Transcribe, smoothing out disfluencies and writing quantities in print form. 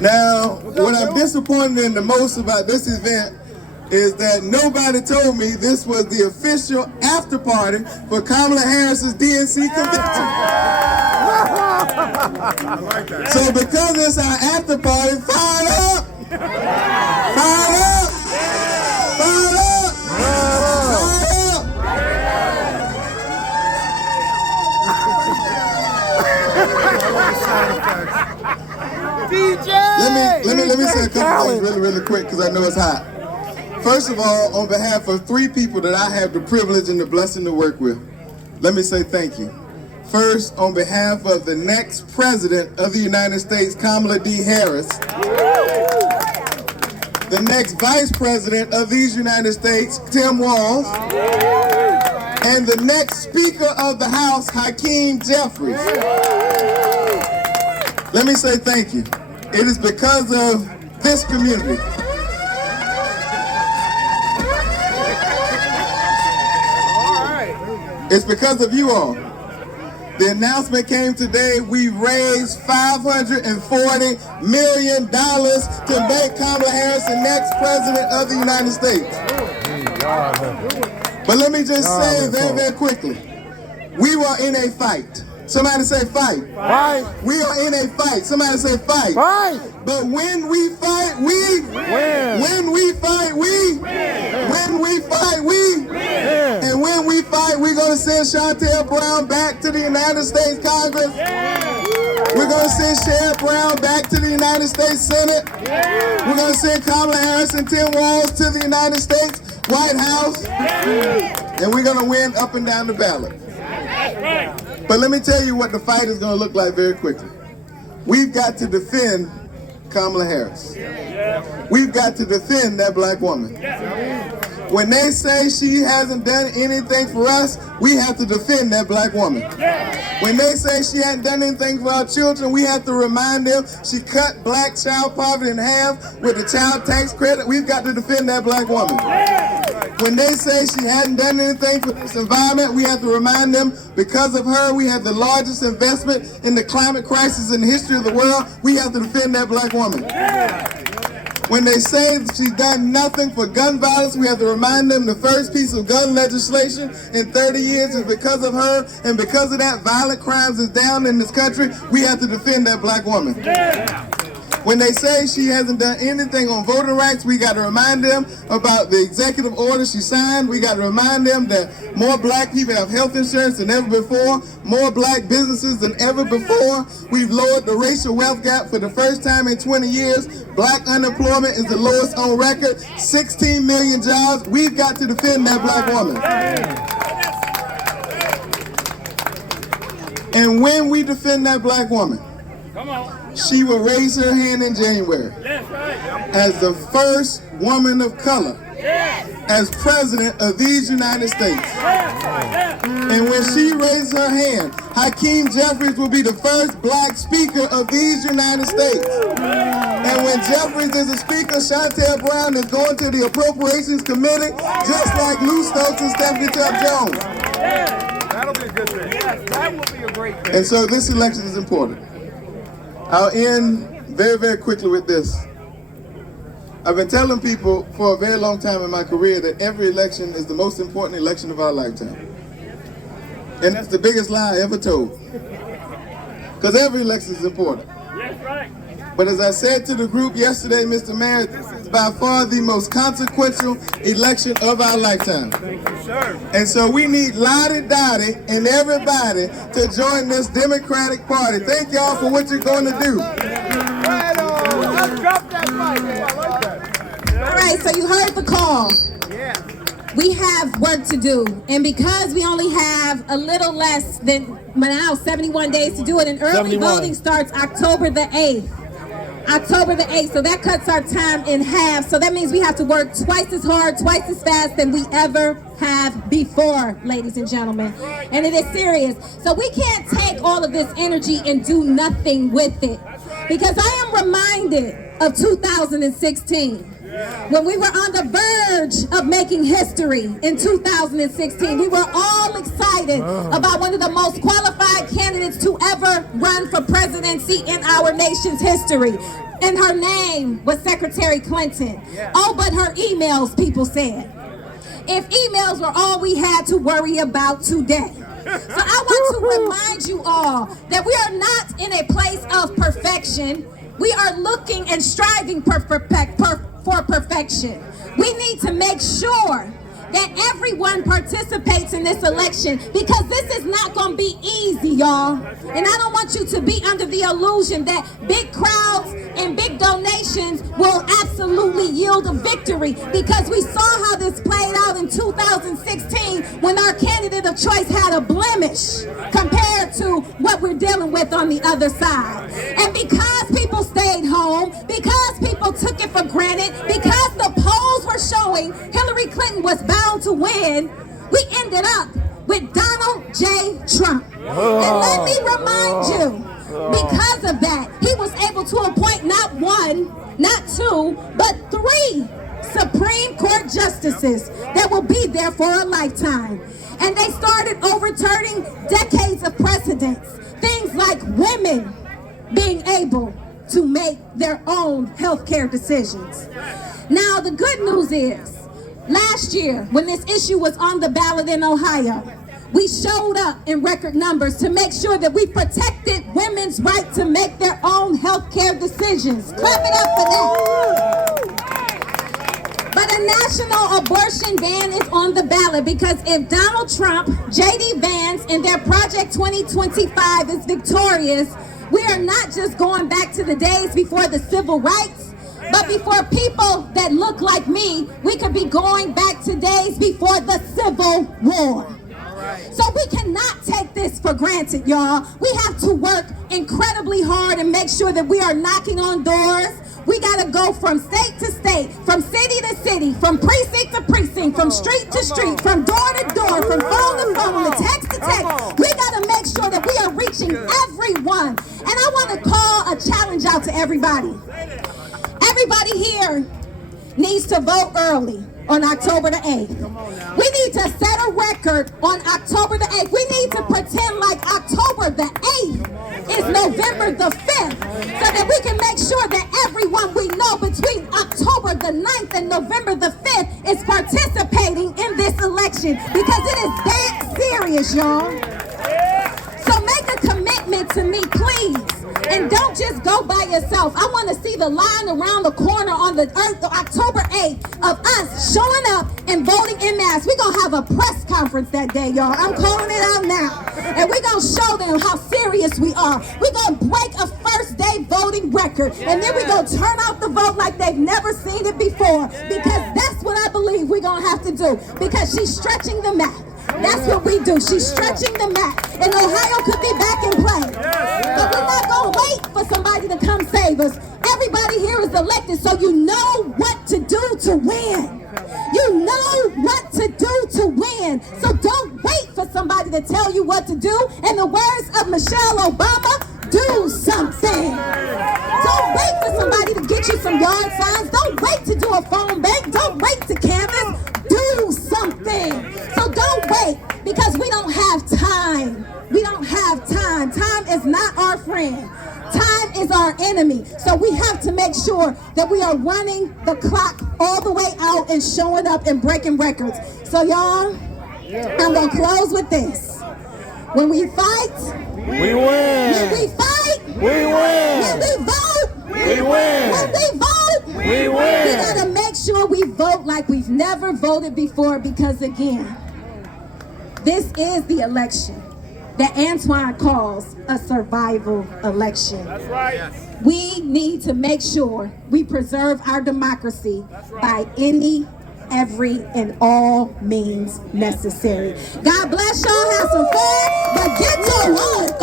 Now, what I'm disappointed in the most about this event is that nobody told me this was the official after party for Kamala Harris's DNC convention. So because it's our after party, fire up! Fire up! Fire up! DJ! Let me say a couple things really quick because I know it's hot. First of all, on behalf of 3 people that I have the privilege and the blessing to work with, let me say thank you. First, on behalf of the next president of the United States, Kamala D. Harris, the next vice president of these United States, Tim Walz, and the next speaker of the House, Hakeem Jeffries. Let me say thank you. It is because of this community. It's because of you all. The announcement came today. We raised $540 million to make Kamala Harris the next president of the United States. But let me just say very quickly, we were in a fight. Somebody say fight. Fight. We are in a fight. Somebody say fight. Fight. But when we fight, we win. When we fight, we win. When we fight, we win. And when we fight, we're going to send Shontel Brown back to the United States Congress. We're going to send Sherrod Brown back to the United States Senate. We're going to send Kamala Harris and Tim Walz to the United States White House. And we're going to win up and down the ballot. But let me tell you what the fight is going to look like very quickly. We've got to defend Kamala Harris. We've got to defend that black woman. When they say she hasn't done anything for us, we have to defend that black woman. When they say she hasn't done anything for our children, we have to remind them she cut black child poverty in half with the child tax credit. We've got to defend that black woman. When they say she hadn't done anything for this environment, we have to remind them because of her, we have the largest investment in the climate crisis in the history of the world. We have to defend that black woman. When they say she's done nothing for gun violence, we have to remind them the first piece of gun legislation in 30 years is because of her, and because of that, violent crimes is down in this country. We have to defend that black woman. When they say she hasn't done anything on voting rights, we got to remind them about the executive order she signed. We got to remind them that more black people have health insurance than ever before, more black businesses than ever before. We've lowered the racial wealth gap for the first time in 20 years. Black unemployment is the lowest on record. 16 million jobs. We've got to defend that black woman. And when we defend that black woman, she will raise her hand in January as the first woman of color as president of these United States. And when she raises her hand, Hakeem Jeffries will be the first black speaker of these United States. And when Jeffries is a speaker, Shontel Brown is going to the Appropriations Committee, just like Lou Stokes and Stephanie Tubb Jones. That'll be a good thing. Yes, that will be a great thing. And so this election is important. I'll end very quickly with this. I've been telling people for a very long time in my career that every election is the most important election of our lifetime. And that's the biggest lie I ever told. Because every election is important. Yes, right. But as I said to the group yesterday, Mr. Mayor, this is by far the most consequential election of our lifetime. Thank you, sir. And so we need Lottie Dottie and everybody to join this Democratic Party. Thank y'all for what you're going to do. Right on. Let's drop that mic. I like that. All right, so you heard the call. Yeah. We have work to do, and because we only have a little less than now 71 days to do it, and early voting starts October the 8th. October the 8th, so that cuts our time in half. So that means we have to work twice as hard, twice as fast than we ever have before, ladies and gentlemen. And it is serious. So we can't take all of this energy and do nothing with it. Because I am reminded of 2016. When we were on the verge of making history in 2016, we were all excited about one of the most qualified candidates to ever run for presidency in our nation's history. and her name was Secretary Clinton. Oh, but her emails, people said. If emails were all we had to worry about today. So I want to remind you all that we are not in a place of perfection. We are looking and striving for perfection. We need to make sure that everyone participates in this election, because this is not going to be easy, y'all. And I don't want you to be under the illusion that big crowds and big donations will absolutely yield a victory, because we saw how this played out in 2016 when our candidate of choice had a blemish compared to what we're dealing with on the other side. And because people stayed home, because people took it for granted, because the polls were showing Hillary Clinton was bound to win, we ended up with Donald J. Trump. And let me remind you, because of that, he was able to appoint not one, not two, but 3 Supreme Court justices that will be there for a lifetime. And they started overturning decades of precedents. Things like women being able to make their own health care decisions. Now, the good news is, last year, when this issue was on the ballot in Ohio, we showed up in record numbers to make sure that we protected women's right to make their own health care decisions. Clap it up for that. But a national abortion ban is on the ballot, because if Donald Trump, J.D. Vance, and their Project 2025 is victorious, we are not just going back to the days before the civil rights, but before people that look like me, we could be going back to days before the Civil War. So we cannot take this for granted, y'all. We have to work incredibly hard and make sure that we are knocking on doors. We got to go from state to state, from city to city, from precinct to precinct, from street to street, from door to door, from phone to phone, to text to text. We got to make sure that we are reaching everyone. And I want to call a challenge out to everybody. Everybody here needs to vote early on October the 8th. We need to set a record on October the 8th. We need to pretend like October the 8th is November the 5th, so that we can make sure that everyone we know between October the 9th and November the 5th is participating in this election, because it is that serious, y'all. So make a commitment to me, please. And don't just go by yourself. I want to see the line around the corner on the earth, October 8th, of us showing up and voting en masse. We're going to have a press conference that day, y'all. I'm calling it out now. And we're going to show them how serious we are. We're going to break a first day voting record. And then we're going to turn out the vote like they've never seen it before. Because that's what I believe we're going to have to do. Because she's stretching the map. That's what we do. She's stretching the map. And Ohio could be back in play. But we're not going to wait for somebody to come save us. Everybody here is elected, so you know what to do to win. You know what to do to win. So don't wait for somebody to tell you what to do. In the words of Michelle Obama, do something. Don't wait for somebody to get you some yard signs. Don't wait to do a phone bank. Don't wait to canvas. Do something. So don't wait, because we don't have time. We don't have time. Time is not our friend. Time is our enemy. So we have to make sure that we are running the clock all the way out and showing up and breaking records. So y'all, I'm going to close with this. When we fight, we win. When we fight, we win. When we vote, we win. When we vote, we win. We got to make sure we vote like we've never voted before, because again, this is the election that Antoine calls a survival election. That's right. We need to make sure we preserve our democracy by any, every, and all means necessary. God bless y'all. Have some fun, but get to work.